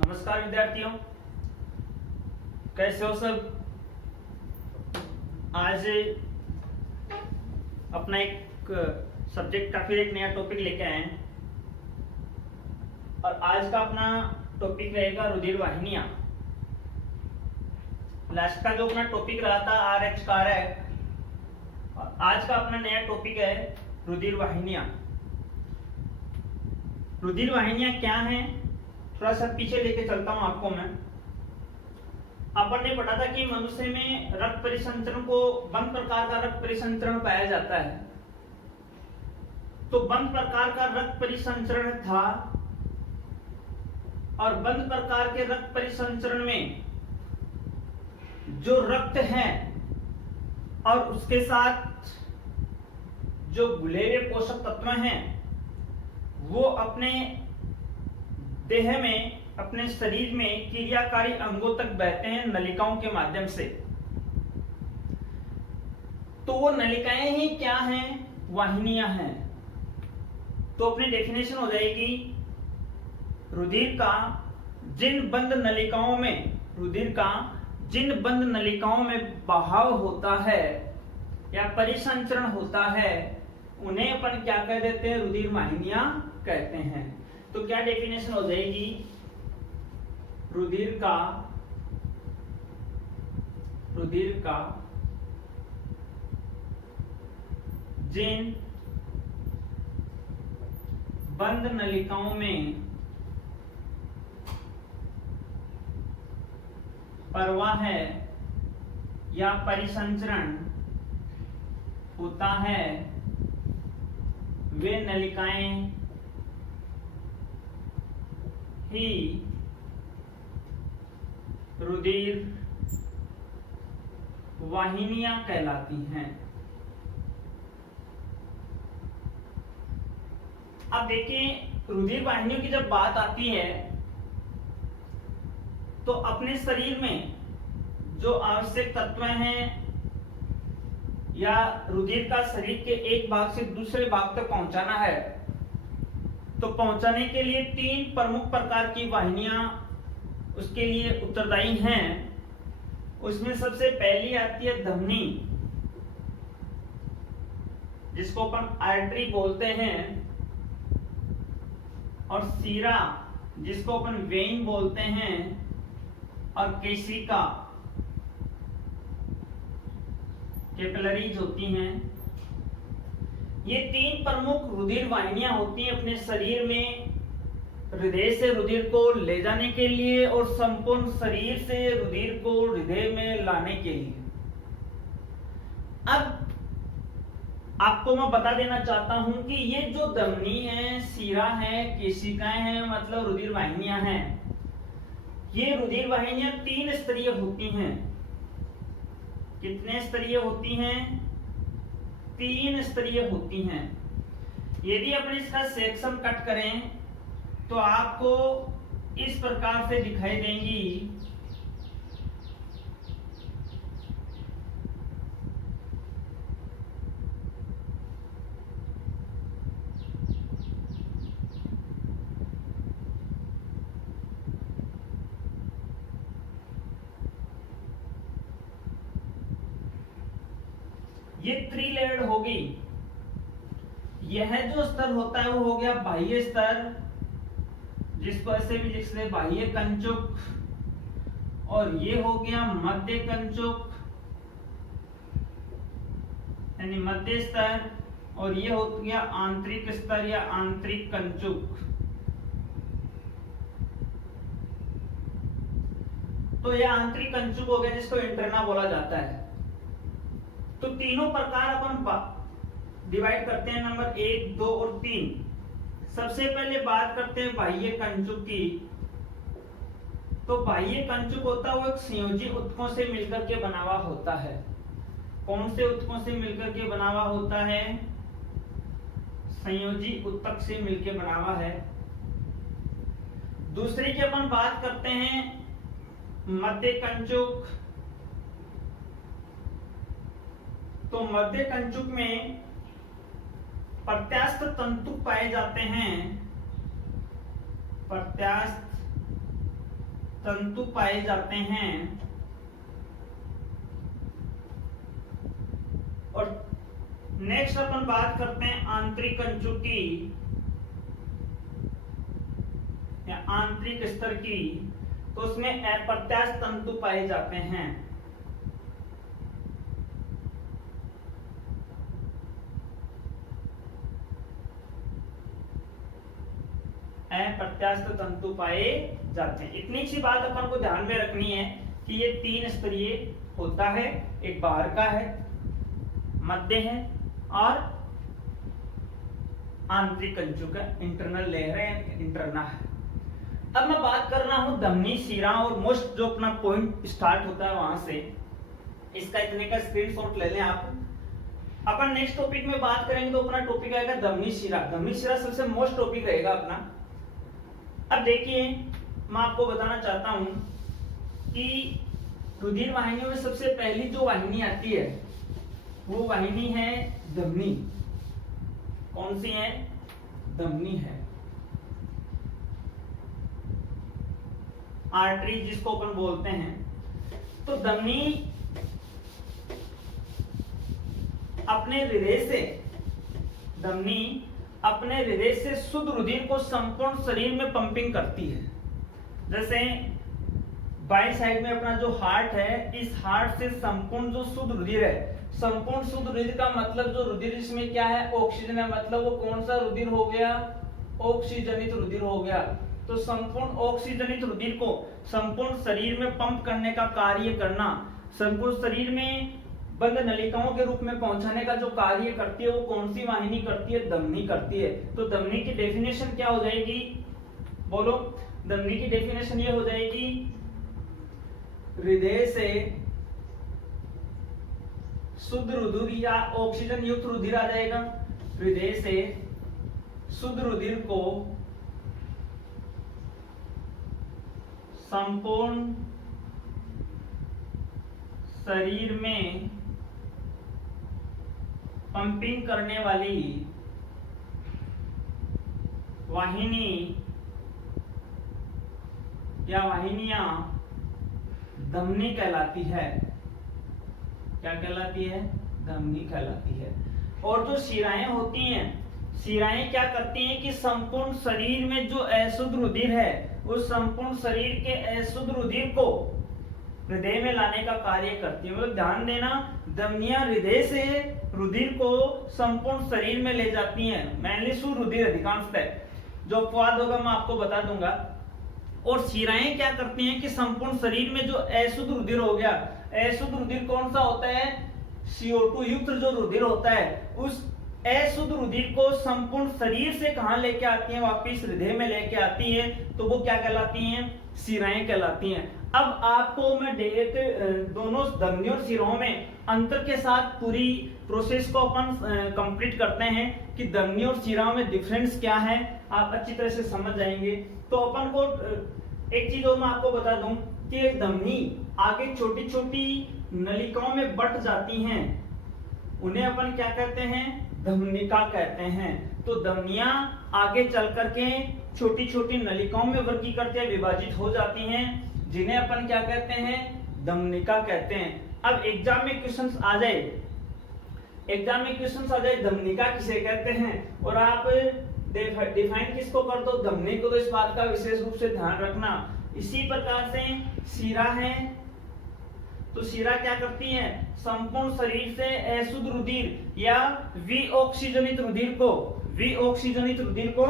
नमस्कार विद्यार्थियों, कैसे हो सब। आज अपना एक सब्जेक्ट का फिर एक नया टॉपिक लेके आए हैं और आज का अपना टॉपिक रहेगा रुधिर वाहिनियां। लास्ट का जो अपना टॉपिक रहा था RH कारक, और आज का अपना नया टॉपिक है रुधिर वाहिनियां। रुधिर वाहिनियां क्या हैं, थोड़ा सा पीछे लेके चलता हूं आपको मैं। अपन ने पढ़ा था कि मनुष्य में रक्त परिसंचरण को बंद प्रकार का रक्त परिसंचरण पाया जाता है। तो बंद प्रकार का रक्त परिसंचरण था और बंद प्रकार के रक्त परिसंचरण में जो रक्त है और उसके साथ जो घुले हुए पोषक तत्व हैं वो अपने देह में, अपने शरीर में क्रियाकारी अंगों तक बहते हैं नलिकाओं के माध्यम से। तो वो नलिकाएं ही क्या हैं? वाहिनियां हैं। तो अपनी डेफिनेशन हो जाएगी, रुधिर का जिन बंद नलिकाओं में बहाव होता है या परिसंचरण होता है उन्हें अपन क्या कह देते हैं? रुधिर वाहिनियां कहते हैं। तो क्या डेफिनेशन हो जाएगी? रुधिर का जिन बंद नलिकाओं में प्रवाह है या परिसंचरण होता है वे नलिकाएं ही रुधिर वाहिनियां कहलाती हैं। अब देखिए, रुधिर वाहिनियों की जब बात आती है तो अपने शरीर में जो आवश्यक तत्व हैं या रुधिर का शरीर के एक भाग से दूसरे भाग तक पहुंचाना है, तो पहुंचाने के लिए 3 प्रमुख प्रकार की वाहिनियां उसके लिए उत्तरदायी हैं। उसमें सबसे पहली आती है धमनी, जिसको अपन आर्टरी बोलते हैं, और सीरा, जिसको अपन वेन बोलते हैं, और केशिका, कैपिलरीज होती हैं। ये 3 प्रमुख रुधिर वाहिनियां होती हैं अपने शरीर में, हृदय से रुधिर को ले जाने के लिए और संपूर्ण शरीर से रुधिर को हृदय में लाने के लिए। अब आपको मैं बता देना चाहता हूं कि ये जो धमनी है, सीरा है, केशिकाएं हैं, मतलब रुधिर वाहिनियां हैं, ये रुधिर वाहिनियां 3 स्तरीय होती हैं। कितने स्तरीय होती हैं? 3 स्तरीय होती हैं। यदि अपन इसका सेक्शन कट करें तो आपको इस प्रकार से दिखाई देंगी। ये 3 लेयर्ड होगी। यह जो स्तर होता है वो हो गया बाह्य स्तर, जिसको ऐसे भी लिख सकते बाह्य कंचुक, और ये हो गया मध्य कंचुक यानी मध्य स्तर, और ये हो गया आंतरिक स्तर या आंतरिक कंचुक। तो ये आंतरिक कंचुक हो गया, जिसको इंटरना बोला जाता है। तो तीनों प्रकार अपन डिवाइड करते हैं, नंबर 1, 2 और 3। सबसे पहले बात करते हैं बाह्य कंचुक की। तो बाह्य कंचुक होता है वो एक संयोजी ऊतकों से मिलकर के बना हुआ होता है। कौन से ऊतकों से मिलकर के बना हुआ होता है? संयोजी ऊतक से मिलकर बना हुआ है। दूसरी की अपन बात करते हैं मध्य कंचुक। तो मध्य कंचुक में प्रत्यास्थ तंतु पाए जाते हैं। प्रत्यास्थ तंतु पाए जाते हैं और नेक्स्ट अपन बात करते हैं आंतरिक कंचु की या आंतरिक स्तर की, तो उसमें अप्रत्यास्थ तंतु पाए जाते हैं। अप्रत्यास्थ तंतु पाए जाते हैं। इतनी सी बात अपन को ध्यान में रखनी है कि ये 3 स्तरीय होता है, एक बाहर का है, मध्य है और आंतरिक कंचु का इंटरनल लेयर है, इंटरना है। अब मैं बात कर रहा हूं धमनी, शिरा और मोस्ट जो अपना पॉइंट स्टार्ट होता है वहां से, इसका इतने का स्क्रीनशॉट ले लें आप। अपन नेक्स्ट टॉपिक में बात करेंगे तो अपना टॉपिक आएगा धमनी शिरा। धमनी शिरा सबसे मोस्ट टॉपिक रहेगा अपना। अब देखिए, मैं आपको बताना चाहता हूं कि रुधिर वाहिनियों में सबसे पहली जो वाहिनी आती है वो वाहिनी है धमनी। कौन सी है? धमनी है। आर्टरी जिसको अपन बोलते हैं। तो धमनी अपने हृदय से शुद्ध रुधिर को संपूर्ण शरीर में पंपिंग करती है। जैसे बाई साइड में अपना जो हार्ट है, इस हार्ट से संपूर्ण जो शुद्ध रुधिर है, संपूर्ण शुद्ध रुधिर का मतलब जो रुधिर इसमें क्या है? ऑक्सीजन है। मतलब वो कौन सा रुधिर हो गया? ऑक्सीजनित रुधिर हो गया। तो संपूर्ण ऑक्सीजनित रुधिर को संपूर्ण शरीर में पंप करने का कार्य करना, संपूर्ण शरीर में बंद नलिकाओं के रूप में पहुंचाने का जो कार्य करती है वो कौन सी वाहिनी करती है? धमनी करती है। तो धमनी की डेफिनेशन क्या हो जाएगी? बोलो। धमनी की डेफिनेशन ये हो जाएगी, हृदय से शुद्ध रुधिर या ऑक्सीजन युक्त रुधिर आ जाएगा। हृदय से शुद्ध रुधिर को संपूर्ण शरीर में पंपिंग करने वाली वाहिनी या वाहिनियां धमनी कहलाती है। क्या कहलाती है? धमनी कहलाती है। और जो शिराएं होती हैं, शिराएं क्या करती हैं कि संपूर्ण शरीर में जो अशुद्ध रुधिर है उस संपूर्ण शरीर के अशुद्ध रुधिर को हृदय में लाने का कार्य करती है। मतलब ध्यान देना, धमनियां हृदय से रुधिर को संपूर्ण शरीर में ले जाती हैं। मेनली शुद्ध रुधिर अधिकांशतः, जो अपवाद होगा मैं आपको बता दूंगा। और शिराएं क्या करती हैं कि संपूर्ण शरीर में जो अशुद्ध रुधिर हो गया, अशुद्ध रुधिर कौन सा होता है? CO2 युक्त जो रुधिर होता है, उस अशुद्ध रुधिर को संपूर्ण शरीर से कहां लेके आती हैं? वापिस हृदय में लेके आती हैं। तो वो क्या कहलाती हैं? शिराएं कहलाती हैं। अब आपको मैं दोनों धमनी और शिराओं में अंतर के साथ पूरी प्रोसेस को अपन कंप्लीट करते हैं कि धमनी और शिराओं में डिफरेंस क्या है, आप अच्छी तरह से समझ जाएंगे। तो अपन को एक चीज और मैं आपको बता दूं कि धमनी आगे छोटी छोटी नलिकाओं में बट जाती हैं, उन्हें अपन क्या कहते हैं? धमनिका कहते हैं। तो धमनियां आगे चल करके छोटी छोटी नलिकाओं में वर्गीकृत या विभाजित हो जाती हैं, जिन्हें अपन क्या कहते हैं? धमनिका कहते हैं। अब एग्जाम में क्वेश्चंस आ जाए धमनिका किसे कहते हैं और आप डिफाइन किसको कर दो? धमनी को। तो इस बात का विशेष रूप से ध्यान रखना। इसी प्रकार से शिरा है, तो शिरा क्या करती है? संपूर्ण शरीर से अशुद्ध रुधिर या विऑक्सीजनित रुधिर को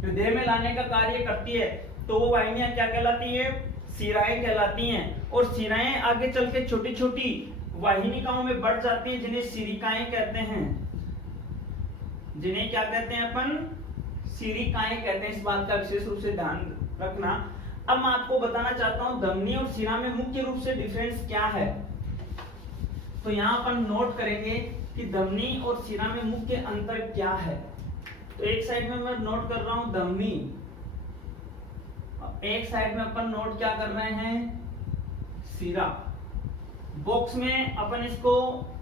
हृदय में लाने का कार्य करती है। तो वो वाहिनियां क्या कहलाती है? शिराएं कहलाती हैं। और शिराएं आगे चल के छोटी छोटी वाहिनिकाओं में बढ़ जाती है, जिन्हें शिरिकाएं कहते हैं। जिन्हें क्या कहते हैं अपन? शिरिकाएं कहते हैं। इस बात का विशेष रूप से ध्यान रखना। अब मैं आपको बताना चाहता हूं धमनी और शिरा में मुख्य रूप से डिफरेंस क्या है। तो यहाँ अपन नोट करेंगे कि धमनी और शिरा में मुख्य अंतर क्या है। तो एक साइड में मैं नोट कर रहा हूं धमनी, एक साइड में अपन नोट क्या कर रहे हैं? शिरा। बॉक्स में अपन इसको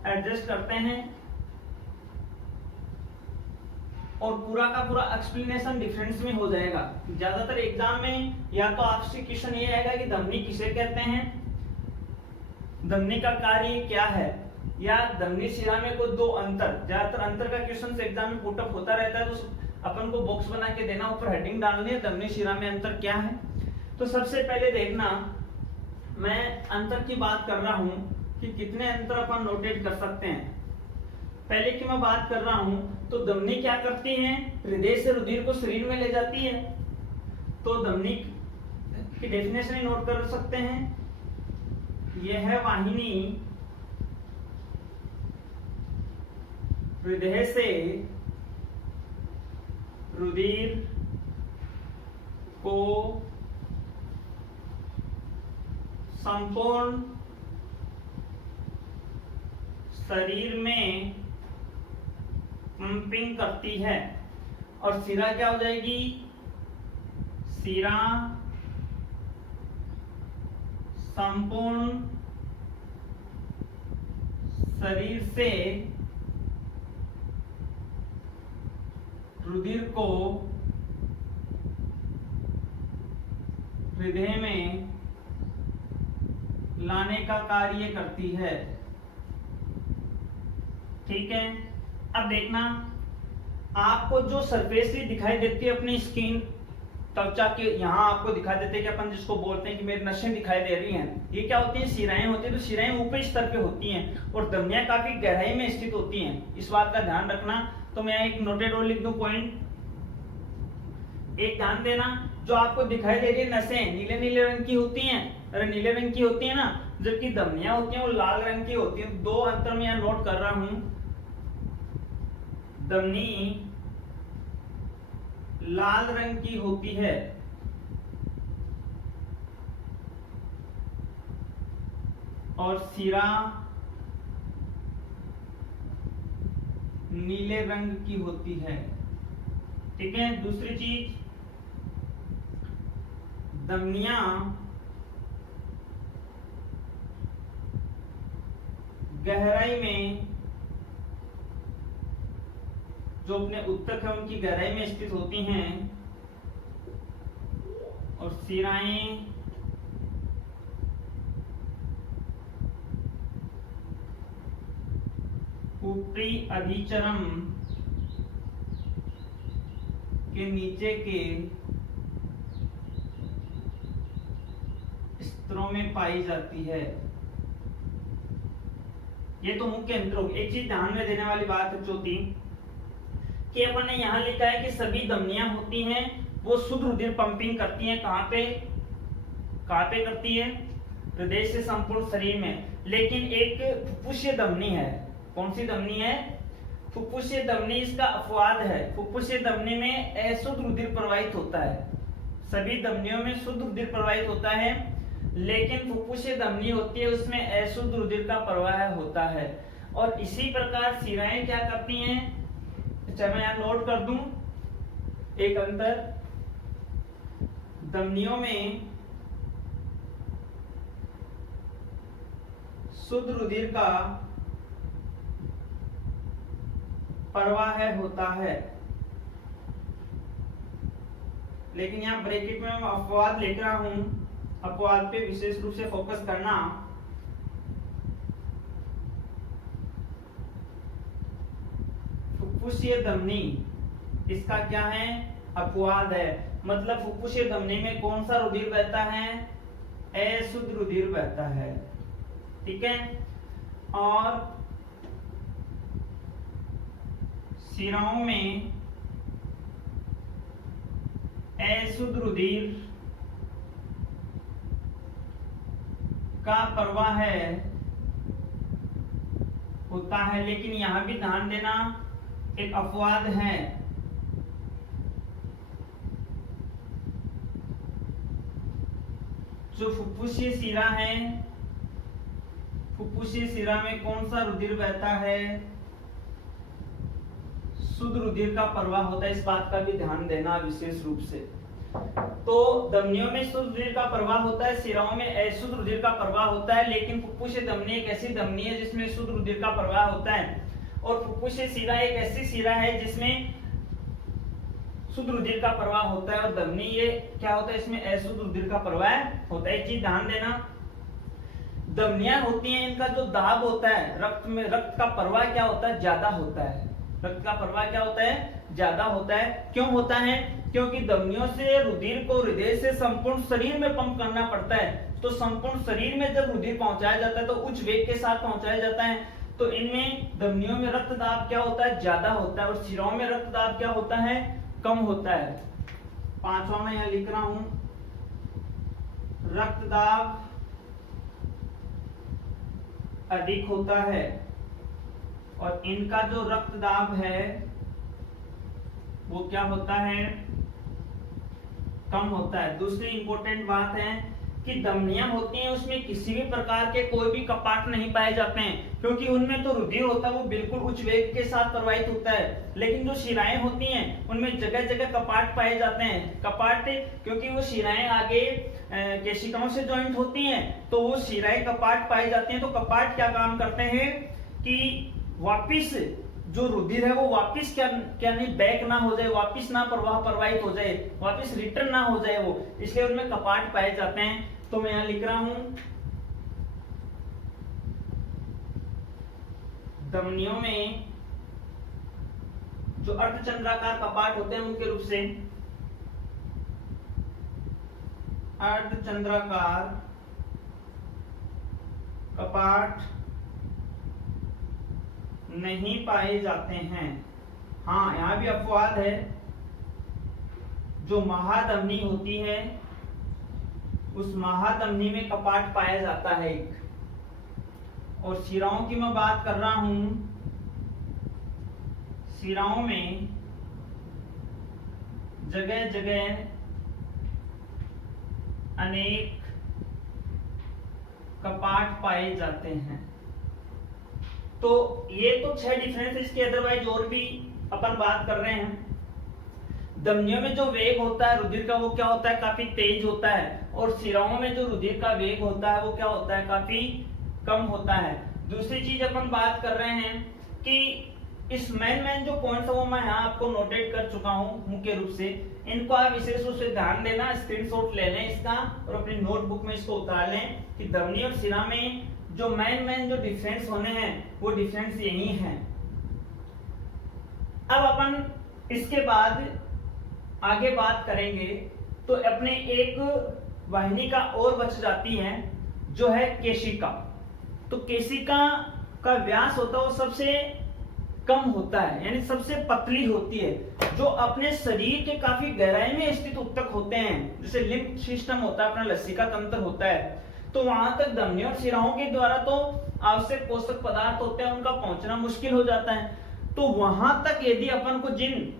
एडजस्ट करते हैं और पूरा का पूरा एक्सप्लेनेशन डिफरेंस में हो जाएगा। ज्यादातर एग्जाम में या तो आपसे क्वेश्चन ये आएगा कि धमनी किसे कहते हैं, धमनी का कार्य क्या है, या धमनी शिरा में कोई दो अंतर, ज्यादातर अंतर का क्वेश्चन एग्जाम में पुटअप होता रहता है, तो अपन को बॉक्स बना के देना, ऊपर हेडिंग डालनी है धमनी शिरा में अंतर क्या है। तो सबसे पहले देखना, मैं अंतर की बात कर रहा हूं कि कितने अंतर अपन नोटेट कर सकते हैं। पहले की मैं बात कर रहा हूं तो धमनी क्या करती है, हृदय से रुधिर को शरीर में ले जाती है। तो धमनी की डेफिनेशन नोट कर सकते हैं, यह है वाहिनी हृदय से रुधिर को संपूर्ण शरीर में पंपिंग करती है। और शिरा क्या हो जाएगी, शिरा संपूर्ण शरीर से रुधिर को हृदय में लाने का कार्य करती है। ठीक है, अब देखना, आपको जो सरफेसली दिखाई देती है अपनी स्किन, त्वचा के यहाँ आपको दिखाई देते हैं कि अपन जिसको बोलते हैं कि मेरी नसें दिखाई दे रही हैं, ये क्या होती हैं, शिराएं होती हैं। तो शिराएं ऊपरी स्तर पे होती हैं और धमनियां काफी गहराई में स्थित होती हैं, इस बात का ध्यान रखना। तो मैं एक नोटेड और लिख दूं पॉइंट, एक ध्यान देना, जो आपको दिखाई दे रही है नसें नीले नीले रंग की होती हैं, अरे नीले रंग की होती है ना, जबकि धमनियां होती हैं वो लाल रंग की होती हैं। दो अंतर मैं यहाँ नोट कर रहा हूं, धमनी लाल रंग की होती है और शिरा नीले रंग की होती है। ठीक है, दूसरी चीज, धमनियां गहराई में, जो अपने उत्तक है उनकी गहराई में स्थित होती हैं और शिराएं ऊपरी अधिचरम के नीचे के स्तरों में पाई जाती है। ये तो मुख्य अंतर हो गए। एक चीज ध्यान में देने वाली बात है चौथी, कि अपन ने यहाँ लिखा है कि सभी धमनियां होती हैं वो शुद्ध रुधिर पंपिंग करती हैं। कहाँ पे करती है, हृदय से संपूर्ण शरीर में। लेकिन एक फुफ्फुसीय धमनी है, कौन सी धमनी है, फुफ्फुसीय धमनी, इसका अपवाद है। फुफ्फुसीय धमनी में अशुद्ध रुधिर प्रवाहित होता है, सभी धमनियों में शुद्ध रुधिर प्रवाहित होता है, लेकिन फुफ्फुसीय धमनी होती है उसमें अशुद्ध रुधिर का प्रवाह होता है। और इसी प्रकार शिराएं क्या करती हैं, चाहे मैं यहाँ नोट कर दूं एक अंतर, धमनियों में शुद्ध रुधिर का प्रवाह होता है, लेकिन यहाँ ब्रैकेट में मैं अपवाद लिख रहा हूं, अपवाद पे विशेष रूप से फोकस करना। फुफ्फुसीय धमनी, इसका क्या है, अपवाद है। मतलब फुफ्फुसीय धमनी में कौन सा रुधिर बहता है, अशुद्ध रुधिर बहता है। ठीक है, और शिराओं में अशुद्ध रुधिर का प्रवाह होता है, लेकिन यहां भी ध्यान देना एक अपवाद है। जो फुफ्फुसीय शिरा है, फुफ्फुसीय शिरा में कौन सा रुधिर बहता है, शुद्ध रुधिर का प्रवाह होता है, इस बात का भी ध्यान देना विशेष रूप से। तो धमनियों में शुद्ध रुधिर का प्रवाह होता है, शिराओं में अशुद्ध रुधिर का प्रवाह होता है, लेकिन फुफ्फुसीय धमनी एक ऐसी धमनी है जिसमें शुद्ध रुधिर का प्रवाह होता है। और फुफ्फुसीय शिरा एक ऐसी शिरा है जिसमें शुद्ध रुधिर का प्रवाह होता है और धमनी ये क्या होता है, इसमें अशुद्ध रुधिर का प्रवाह होता है। एक चीज ध्यान देना, धमनियां होती हैं, इनका जो दाब होता है रक्त में, रक्त का प्रवाह क्या होता है, ज्यादा होता है। रक्त का प्रवाह क्या होता है, ज्यादा होता है। क्यों होता है, क्योंकि धमनियों से रुधिर को हृदय से संपूर्ण शरीर में पंप करना पड़ता है। तो संपूर्ण शरीर में जब रुधिर पहुंचाया जाता है तो उच्च वेग के साथ पहुंचाया जाता है। तो इनमें धमनियों में रक्त दाब क्या होता है, ज्यादा होता है, और शिराओं में रक्त दाब क्या होता है, कम होता है। पांचवा मैं यहां लिख रहा हूं, रक्त दाब अधिक होता है और इनका जो रक्त दाब है वो क्या होता है, कम होता है। दूसरी इंपॉर्टेंट बात है कि धमनियां होती हैं उसमें किसी भी प्रकार के कोई भी कपाट नहीं पाए जाते हैं, क्योंकि उनमें तो रुधिर होता है वो बिल्कुल उच्च वेग के साथ प्रवाहित होता है। लेकिन जो शिराएं होती हैं उनमें जगह जगह कपाट पाए जाते हैं। कपाट क्योंकि वो शिराएं आगे केशिकाओं से ज्वाइंट होती हैं, तो वो शिराएं कपाट पाई जाती हैं। तो कपाट क्या काम करते हैं कि वापिस जो रुधिर है वो वापिस क्या नहीं बैक ना हो जाए, वापिस ना प्रवाहित हो जाए, वापिस रिटर्न ना हो जाए वो, इसलिए उनमें कपाट पाए जाते हैं। तो मैं यहां लिख रहा हूं, धमनियों में जो अर्धचंद्राकार कपाट होते हैं मुख्य रूप से अर्धचंद्राकार कपाट नहीं पाए जाते हैं। हाँ, यहां भी अपवाद है। जो महाधमनी होती है उस महाधमनी में कपाट पाया जाता है एक। और शिराओं की मैं बात कर रहा हूं, शिराओं में जगह जगह अनेक कपाट पाए जाते हैं। तो ये तो 6 डिफरेंस, इसके अदरवाइज और भी अपन बात कर रहे हैं। धमनियों में जो वेग होता है रुधिर का वो क्या होता है, काफी तेज होता है, और शिराओं में जो रुधिर का वेग होता है वो क्या होता है, काफी कम होता है। दूसरी चीज अपन बात कर रहे हैं कि इस मेन जो पॉइंट्स है वो मैं यहाँ आपको नोटेट कर चुका हूँ मुख्य रूप से। इनको आप विशेष रूप से ध्यान देना, स्क्रीनशॉट ले लें इसका और अपनी नोटबुक में इसको उतार लें कि धमनी और शिरा में जो मेन जो डिफरेंस होने हैं वो डिफरेंस यही हैं। अब अपन इसके बाद आगे बात करेंगे तो अपने एक वाहिनी और बच जाती है जो है केशिका। तो केशिका का व्यास होता है वो सबसे कम होता है, यानी सबसे पतली होती है, जो अपने शरीर के काफी गहराई में स्थित उत्तक होते हैं। जैसे लिम्फ सिस्टम होता है, अपना लसिका तंत्र होता है, तो वहां तक धमनियों और शिराओं के द्वारा तो आवश्यक पोषक पदार्थ होते हैं, उनका पहुंचना मुश्किल हो जाता है। तो वहां तक यदि अपन को जिन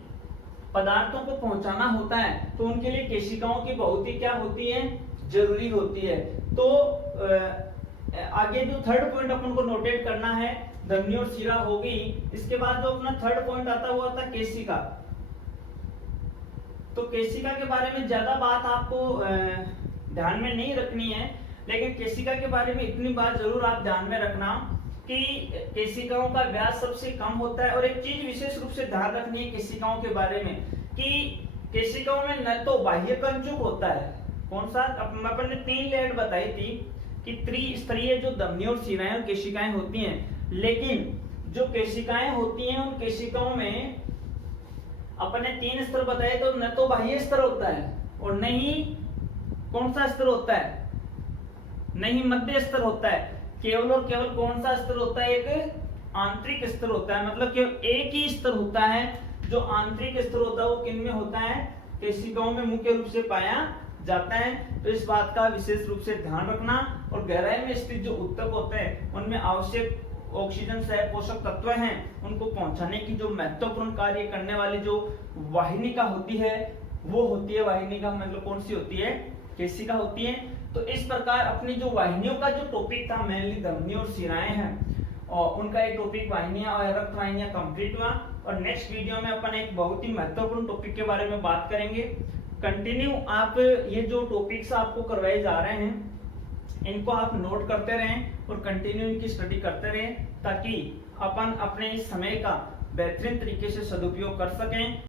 पदार्थों को पहुंचाना होता है तो उनके लिए केशिकाओं की बहुत ही क्या होती है, जरूरी होती है। तो आगे जो थर्ड पॉइंट अपन को नोटेट करना है, धमनी और शिरा हो गई। इसके बाद जो अपना थर्ड पॉइंट आता है वो आता है केशिका। तो केशिका के बारे में ज्यादा बात आपको ध्यान में नहीं रखनी है, लेकिन केशिका के बारे में इतनी बात जरूर आप ध्यान में रखना कि केशिकाओं का व्यास सबसे कम होता है। और एक चीज विशेष रूप से ध्यान रखनी है केशिकाओं के बारे में कि केशिकाओं में न तो बाह्य कंचुक होता है, कौन सा, अपन ने 3 लेयर बताई थी कि त्रिस्तरीय जो धमनी और शिराएं और केशिकाएं होती हैं, लेकिन जो केशिकाएं होती हैं उन केशिकाओं में अपन ने 3 स्तर बताए, तो न तो बाह्य स्तर होता है और न ही कौन सा स्तर होता है, नहीं मध्य स्तर होता है, केवल और केवल कौन सा स्तर होता है, एक आंतरिक स्तर होता है। मतलब केवल एक ही स्तर होता है, जो आंतरिक स्तर होता है वो किन में होता है, केशिकाओं में मुख्य रूप से पाया जाता है। तो इस बात का विशेष रूप से ध्यान रखना। और गहराई में स्थित जो उत्तक होते हैं उनमें आवश्यक ऑक्सीजन सह पोषक तत्व हैं, उनको पहुंचाने की जो महत्वपूर्ण कार्य करने वाली जो वाहिनिका होती है वो होती है, वाहिनिका मतलब कौन सी होती है, केशिका होती है। तो इस प्रकार अपनी जो वाहिनियों का जो टॉपिक था मेनली धमनी और शिराएं हैं, और उनका एक टॉपिक वाहिनियां और रक्त वाहिनियां कंप्लीट हुआ। और नेक्स्ट वीडियो में अपन एक बहुत ही महत्वपूर्ण टॉपिक के बारे में बात करेंगे। कंटिन्यू आप ये जो टॉपिक्स आपको करवाए जा रहे हैं इनको आप नोट करते रहें और कंटिन्यू इनकी स्टडी करते रहें, ताकि अपन अपने इस समय का बेहतरीन तरीके से सदुपयोग कर सकें।